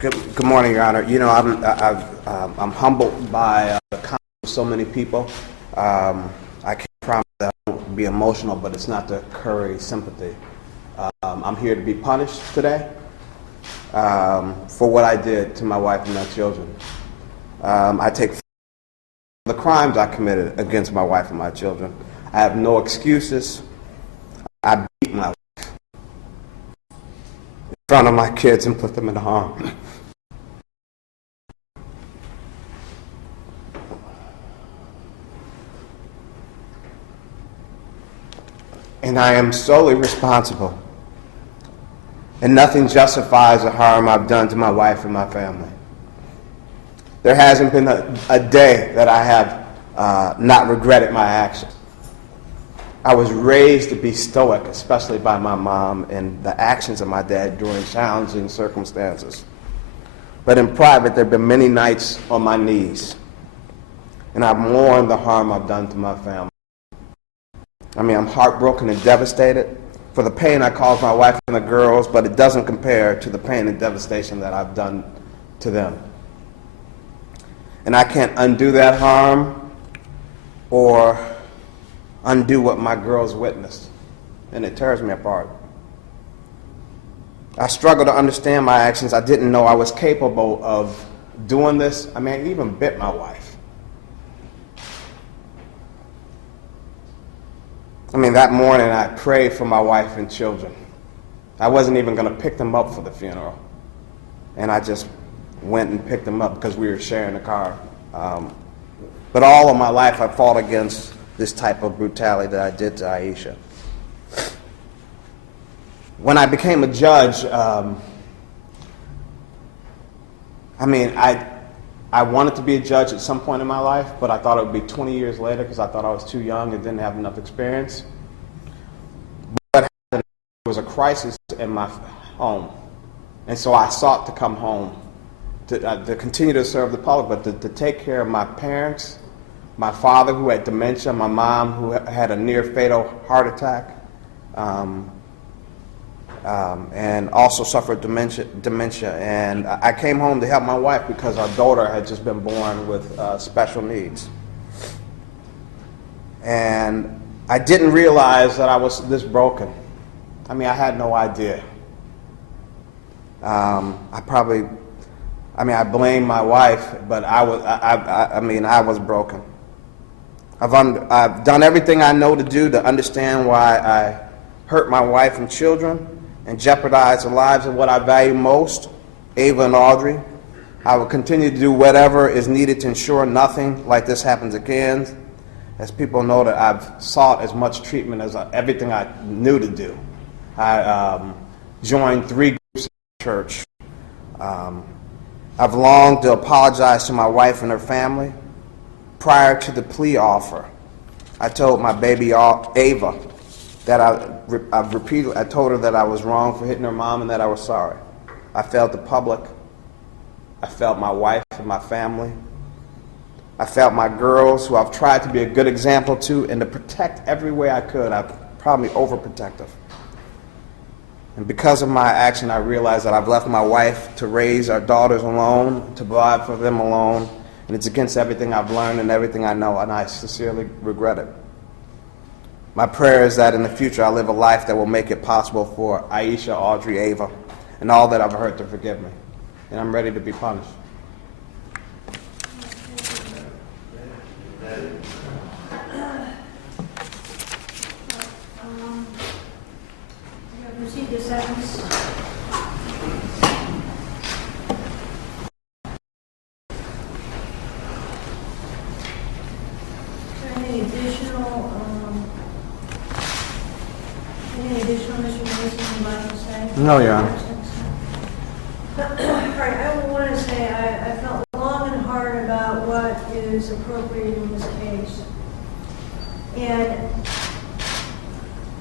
Good morning, Your Honor. You know, I'm humbled by the comments of so many people. I can't promise that I won't be emotional, but it's not to curry sympathy. I'm here to be punished today for what I did to my wife and my children. I take the crimes I committed against my wife and my children. I have no excuses. I beat my wife in front of my kids and put them in harm. And I am solely responsible. And nothing justifies the harm I've done to my wife and my family. There hasn't been a day that I have not regretted my actions. I was raised to be stoic, especially by my mom and the actions of my dad during challenging circumstances. But in private, there have been many nights on my knees, and I've mourned the harm I've done to my family. I mean, I'm heartbroken and devastated for the pain I caused my wife and the girls, but it doesn't compare to the pain and devastation that I've done to them. And I can't undo that harm or undo what my girls witnessed, and it tears me apart. I struggle to understand my actions. I didn't know I was capable of doing this. I mean, I even bit my wife. I mean, that morning I prayed for my wife and children. I wasn't even going to pick them up for the funeral. And I just went and picked them up because we were sharing a car. But all of my life I fought against this type of brutality that I did to Aisha. When I became a judge, I mean, I wanted to be a judge at some point in my life, but I thought it would be 20 years later because I thought I was too young and didn't have enough experience. But what happened was a crisis in my home, and so I sought to come home to continue to serve the public, but to take care of my parents, my father who had dementia, my mom who had a near fatal heart attack, and also suffered dementia. And I came home to help my wife because our daughter had just been born with special needs. And I didn't realize that I was this broken. I mean, I had no idea. I blame my wife, but I was broken. I've done everything I know to do to understand why I hurt my wife and children and jeopardize the lives of what I value most, Ava and Audrey. I will continue to do whatever is needed to ensure nothing like this happens again. As people know that I've sought as much treatment as everything I knew to do. I joined 3 groups in the church. I've longed to apologize to my wife and her family. Prior to the plea offer, I told my baby Ava that I told her that I was wrong for hitting her mom and that I was sorry. I failed the public. I failed my wife and my family. I failed my girls, who I've tried to be a good example to and to protect every way I could. I'm probably overprotective. And because of my action, I realized that I've left my wife to raise our daughters alone, to provide for them alone, and it's against everything I've learned and everything I know, and I sincerely regret it. My prayer is that in the future I live a life that will make it possible for Aisha, Audrey, Ava, and all that I've hurt to forgive me. And I'm ready to be punished. Proceed to sentence. Any additional, Mr. Mason, you'd like to say? No, Your Honor. All right, I want to say I felt long and hard about what is appropriate in this case. And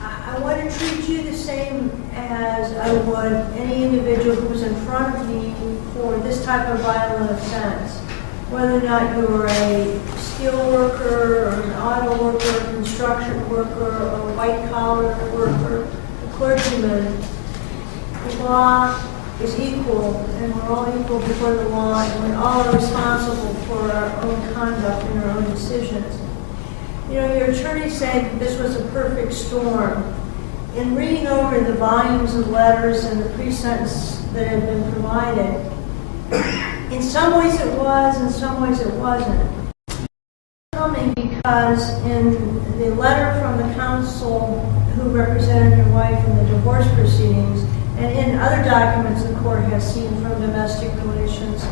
I want to treat you the same as I would any individual who was in front of me for this type of violent offense. Whether or not you were a steel worker, or an auto worker, a construction worker, or a white-collar worker, a clergyman, the law is equal, and we're all equal before the law, and we all are responsible for our own conduct and our own decisions. You know, your attorney said that this was a perfect storm. In reading over the volumes of letters and the pre-sentence that had been provided, in some ways it was, in some ways it wasn't. Coming because in the letter from the counsel who represented your wife in the divorce proceedings, and in other documents the court has seen from domestic relations,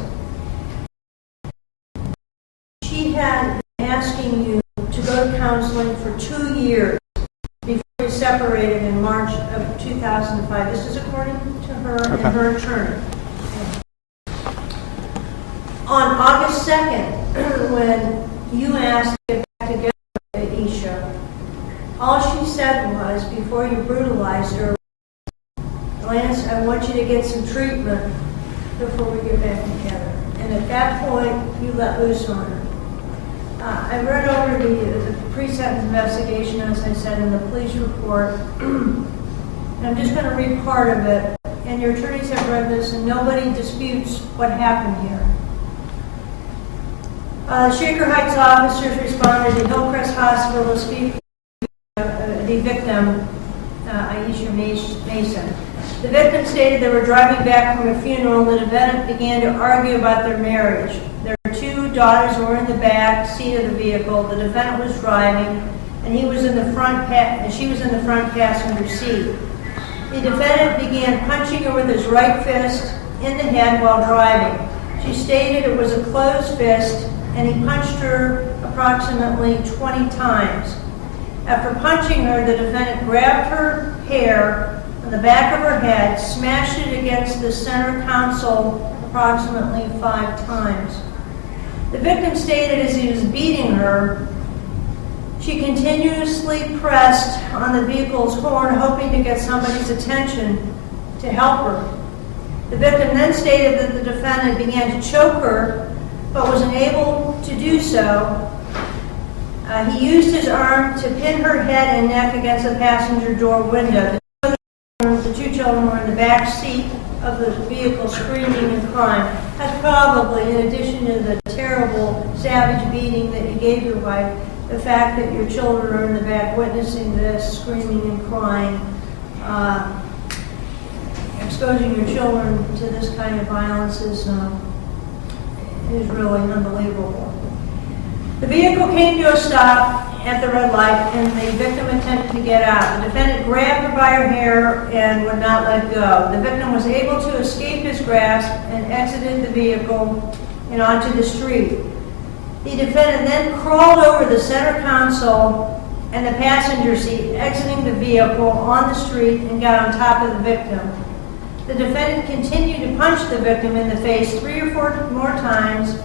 she had been asking you to go to counseling for 2 years before you separated in March of 2005. This is according to her and her attorney. On August 2nd, when you asked to get back together with Aisha, all she said was, before you brutalized her, Lance, I want you to get some treatment before we get back together. And at that point, you let loose on her. I read over the pre-sentence investigation, as I said, in the police report. And I'm just going to read part of it. And your attorneys have read this, and nobody disputes what happened here. Shaker Heights officers responded to Hillcrest Hospital to speak with the victim, Aisha Mason. The victim stated they were driving back from a funeral. The defendant began to argue about their marriage. Their 2 daughters were in the back seat of the vehicle. The defendant was driving, and he was in the front and she was in the front passenger seat. The defendant began punching her with his right fist in the head while driving. She stated it was a closed fist, and he punched her approximately 20 times. After punching her, the defendant grabbed her hair on the back of her head, smashed it against the center console approximately 5 times. The victim stated as he was beating her, she continuously pressed on the vehicle's horn, hoping to get somebody's attention to help her. The victim then stated that the defendant began to choke her, but was unable to do so. He used his arm to pin her head and neck against the passenger door window. The 2 children were in the back seat of the vehicle screaming and crying. That's probably, in addition to the terrible, savage beating that you gave your wife, the fact that your children are in the back witnessing this, screaming and crying, exposing your children to this kind of violence is really unbelievable. The vehicle came to a stop at the red light, and the victim attempted to get out. The defendant grabbed her by her hair and would not let go. The victim was able to escape his grasp and exited the vehicle and onto the street. The defendant then crawled over the center console and the passenger seat, exiting the vehicle on the street, and got on top of the victim. The defendant continued to punch the victim in the face 3 or 4 more times,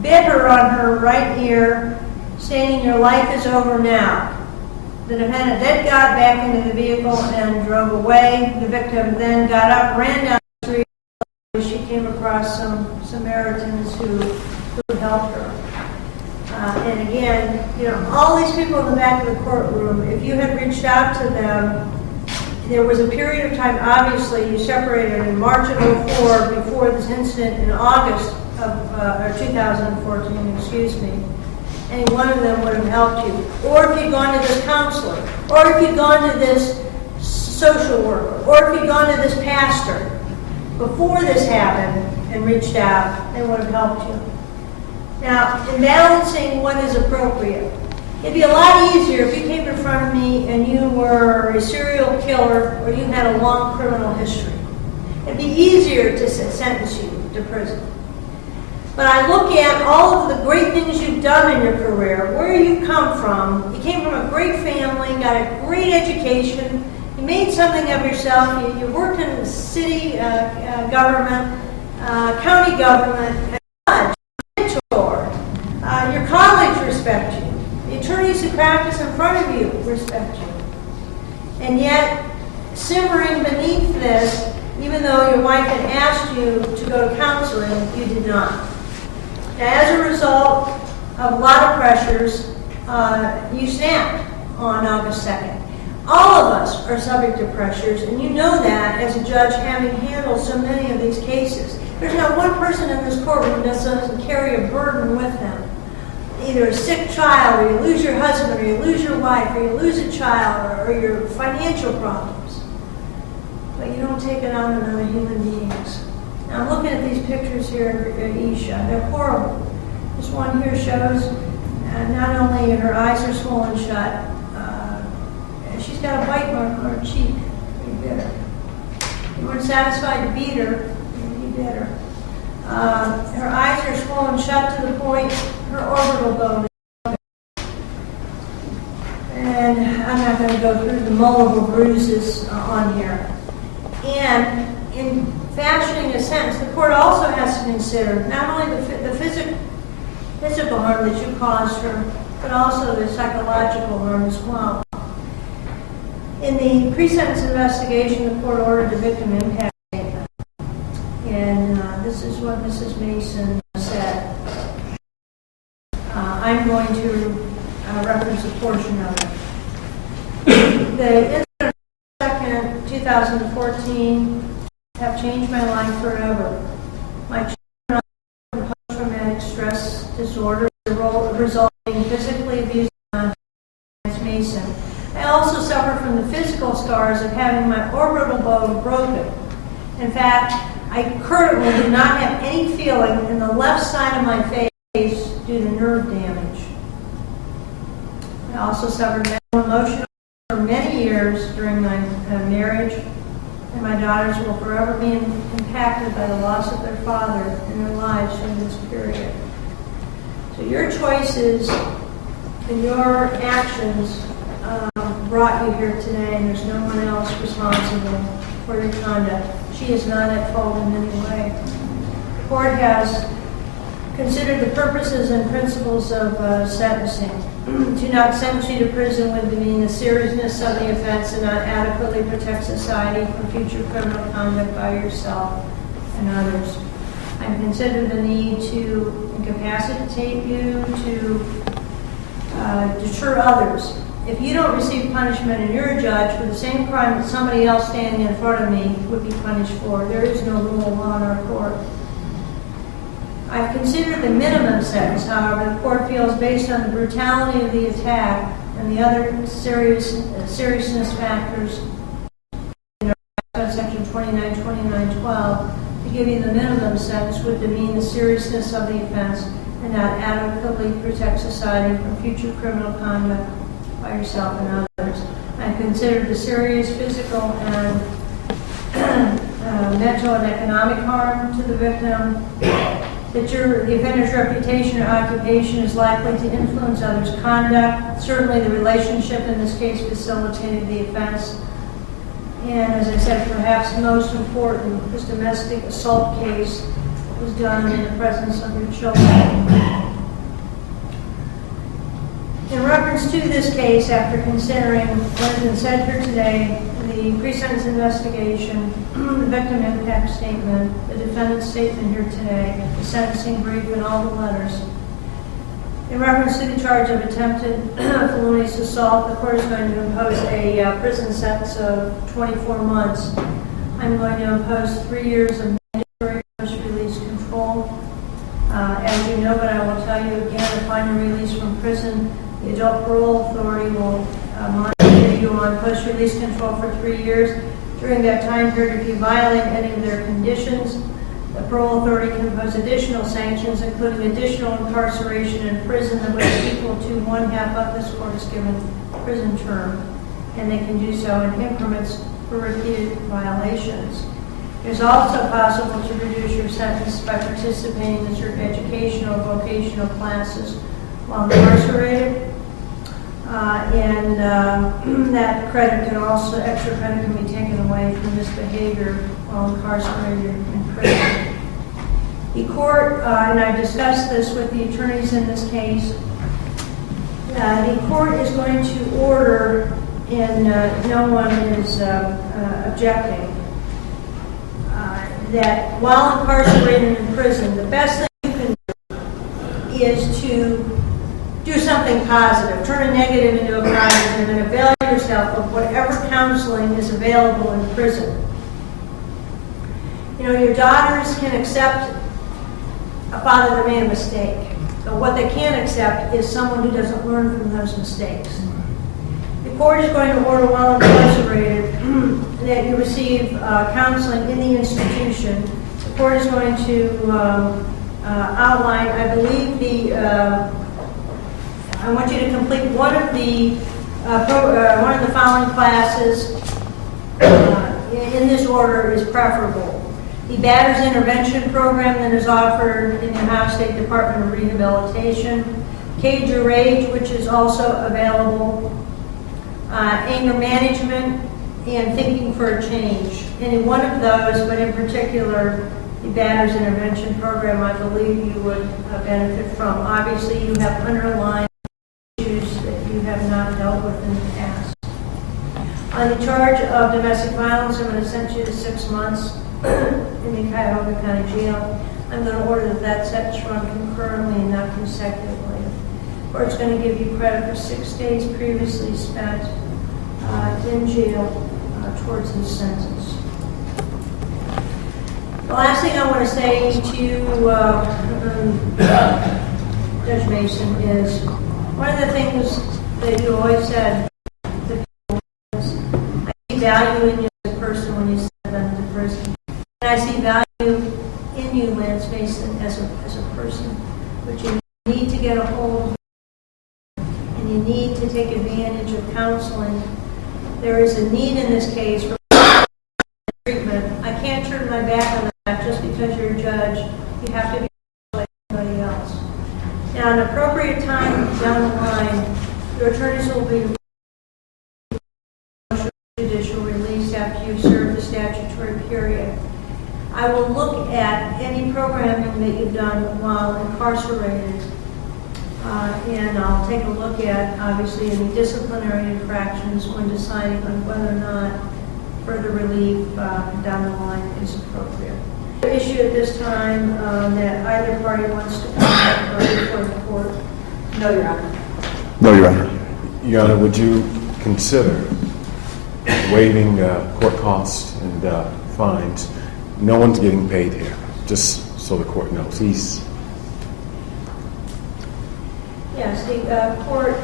bit her on her right ear, stating, "Your life is over now." The defendant then got back into the vehicle and drove away. The victim then got up, ran down the street. She came across some Samaritans who helped her. And again, you know, all these people in the back of the courtroom, if you had reached out to them, there was a period of time, obviously, you separated in March of 2004 before this incident in August of 2014, excuse me. Any one of them would have helped you. Or if you'd gone to this counselor, or if you'd gone to this social worker, or if you'd gone to this pastor before this happened and reached out, they would have helped you. Now, in balancing what is appropriate, it'd be a lot easier if you came in front of me and you were a serial killer or you had a long criminal history. It'd be easier to sentence you to prison. But I look at all of the great things you've done in your career, where you come from. You came from a great family, got a great education, you made something of yourself, you worked in the city government, county government, mentor. Your colleagues respect you. The attorneys who practice in front of you respect you. And yet, simmering beneath this, even though your wife had asked you to go to counseling, you did not. Now, as a result of a lot of pressures, you snapped on August 2nd. All of us are subject to pressures, and you know that as a judge, having handled so many of these cases. There's not one person in this courtroom that doesn't carry a burden with them. Either a sick child, or you lose your husband, or you lose your wife, or you lose a child, or your financial problems. But you don't take it on other human beings. Now, I'm looking at these pictures here of Isha. They're horrible. This one here shows not only her eyes are swollen shut, she's got a bite mark on her cheek. You bit her. You weren't satisfied to beat her, you bit her. Her eyes are swollen shut to the point her orbital bone is broken. And I'm not going to go through the multiple bruises on here. And in fashioning a sentence, the court also has to consider not only the physical harm that you caused her, but also the psychological harm as well. In the pre-sentence investigation, the court ordered a victim impact statement. And this is what Mrs. Mason said. I'm going to reference a portion of it. The incident of 2014 have changed my life forever. My children have post-traumatic stress disorder resulting in physically abusing Ms. Mason. I also suffer from the physical scars of having my orbital bone broken. In fact, I currently do not have any feeling in the left side of my face due to nerve damage. I also suffered mental and emotional for many years during my marriage, and my daughters will forever be impacted by the loss of their father in their lives during this period. So your choices and your actions brought you here today, and there's no one else responsible for your conduct. She is not at fault in any way. The court has considered the purposes and principles of sentencing. Do not sentence you to prison when demeaning the seriousness of the offense and not adequately protect society from future criminal conduct by yourself and others. I've considered the need to incapacitate you, to deter others. If you don't receive punishment and you're a judge for the same crime that somebody else standing in front of me would be punished for, there is no rule of law in our court. I've considered the minimum sentence, however, the court feels based on the brutality of the attack and the other seriousness factors in section 2929.12 to give you the minimum sentence would demean the seriousness of the offense and not adequately protect society from future criminal conduct by yourself and others. I've considered the serious physical and mental and economic harm to the victim, that the offender's reputation or occupation is likely to influence others' conduct. Certainly the relationship in this case facilitated the offense. And as I said, perhaps most important, this domestic assault case was done in the presence of your children. In reference to this case, after considering what has been said here today, the pre-sentence investigation, the victim impact statement, the defendant's statement here today, the sentencing brief, and all the letters. In reference to the charge of attempted felonious assault, the court is going to impose a prison sentence of 24 months. I'm going to impose 3 years of mandatory post-release control. As you know, but I will tell you again, upon your release from prison, the Adult Parole Authority will monitor you on post-release control for 3 years. During that time period, if you violate any of their conditions, the Parole Authority can impose additional sanctions, including additional incarceration in prison that would be equal to 1/2 of this court's given prison term. And they can do so in increments for repeated violations. It's also possible to reduce your sentence by participating in certain educational or vocational classes while incarcerated. That credit can also, extra credit can be taken away from this behavior while incarcerated in prison. The court, and I discussed this with the attorneys in this case, the court is going to order, and no one is objecting, that while incarcerated in prison, the best thing you can do is to do something positive, turn a negative into a positive, and avail yourself yourself of whatever counseling is available in prison. You know, your daughters can accept a father that made a mistake, but what they can't accept is someone who doesn't learn from those mistakes. The court is going to order while incarcerated that you receive counseling in the institution. The court is going to outline, I believe, I want you to complete one of the following classes in this order is preferable. The Batters Intervention Program that is offered in the Ohio State Department of Rehabilitation, Cage Your Rage, which is also available, Anger Management, and Thinking for a Change. Any one of those, but in particular, the Batters Intervention Program, I believe you would benefit from. Obviously, you have underlying issues that you have not dealt with in the past. On the charge of domestic violence, I'm going to sentence you to 6 months in the Cuyahoga County Jail. I'm going to order that that sentence run concurrently and not consecutively. The court's going to give you credit for 6 days previously spent in jail towards this sentence. The last thing I want to say to you, Judge Mason, is one of the things that you always said to people is, I see value in you as a person when you send them to prison. And I see value in you, Lance Mason, as a person. But you need to get a hold of, and you need to take advantage of counseling. There is a need in this case for treatment. I can't turn my back on that just because you're a judge. You have to be like anybody else. Now, at an appropriate time down the line, your attorneys will be judicial release after you serve the statutory period. I will look at any programming that you've done while incarcerated, and I'll take a look at, obviously, any disciplinary infractions when deciding on whether or not further relief down the line is appropriate. The issue at this time that either party wants to come back before the court? No, Your Honor. No, Your Honor. Your Honor, would you consider waiving court costs and fines? No one's getting paid here, just so the court knows. Yes, the court,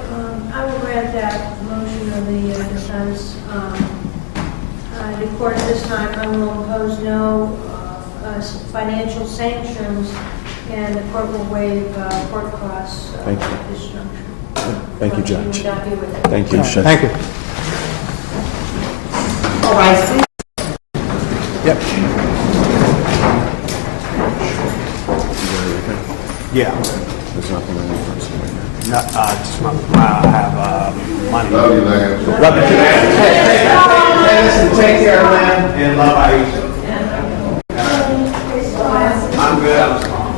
I will grant that motion of the defense. The court at this time, I will impose no financial sanctions, and the court will waive court costs Thank you. at this juncture. Thank you, Judge. You would not be with it. Thank you. Thank you. All right. Yep. Yeah. There's nothing on your person right now. No, just I have money. Love you, Lance. Love you too. Hey, listen, take care, man, and love Aisha. I'm good. I'm strong.